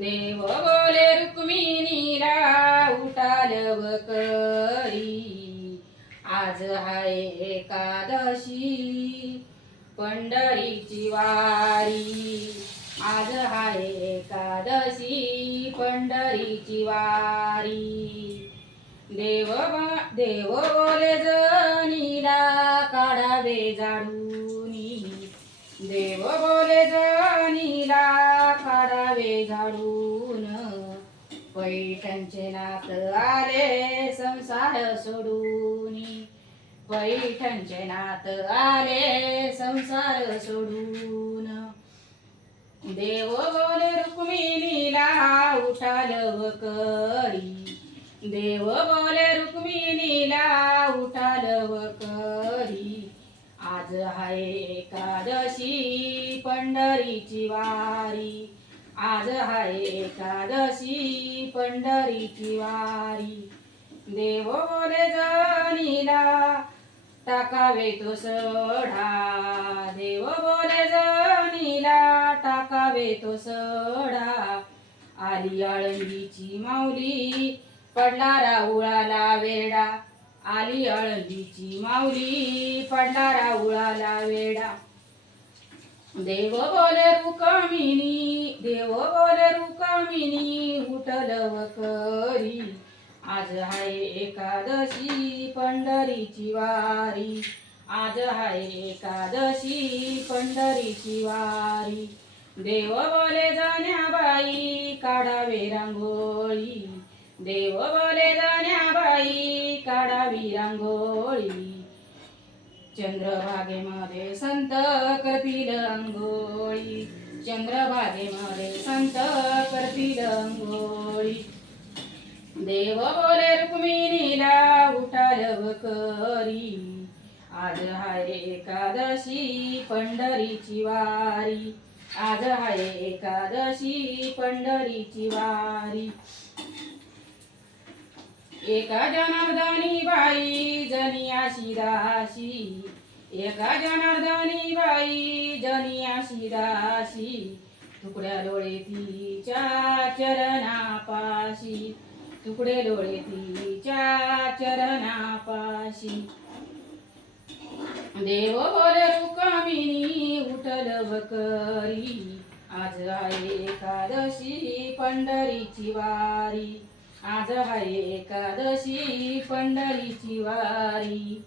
देव बोले रुक्मिणीला उठालव करी, आज हाय एकादशी पंढरीची वारी, आज हाय एकादशी पंढरीची वारी. देव बोले जनीला काढावे झाडूनी, देव बोले जनीला काढावे झाडून, पैठणचे नाथ आले संसार सोडूनी, पैठणचे नाथ आले संसार सोडून. देव बोले रुक्मिणीला उठालव करी, देव बोले रुक्मिणीला उठालव करी, आज हाय एकादशी पंढरीची वारी, आज हाय एकादशी पंढरीची वारी. देव बोले जनीला टाकावे तो सढा, देव बोले जनीला टाकावे तो सढा, आली आळंदीची माऊली पडला राऊळाला वेडा, आली आळंदीची माऊली पडला राऊळाला वेडा. देव बोले रुक्मिणी, देव बोले रुक्मिणी उठलव करी, आज हाय एकादशी पंढरीची वारी, आज हाय एकादशी पंढरीची वारी. देव बोले जाण्याबाई काढावे रांगोळी, देव बोले जाण्याबाई काढावी रांगोळी, चंद्रभागेमध्ये संत करतील अंघोळी, चंद्रभागेमध्ये संत करतील अंघोळी. देव बोले रुक्मिणीला उठालव करी, आज हाय एकादशी पंढरीची वारी, आज हाय एकादशी पंढरीची वारी. एका जनार्दनी बाई जनियाशी दासी, एका जनार्दनी बाई जनियाशी दासी, तुकड्या डोळे तिच्या चरणापाशी, तुकडे डोळे तिच्या चरणापाशी. देव बोले रुक्मिणी उठलव करी, आज हाय एकादशी पंढरीची वारी, आज हाय एकादशी पंढरीची वारी.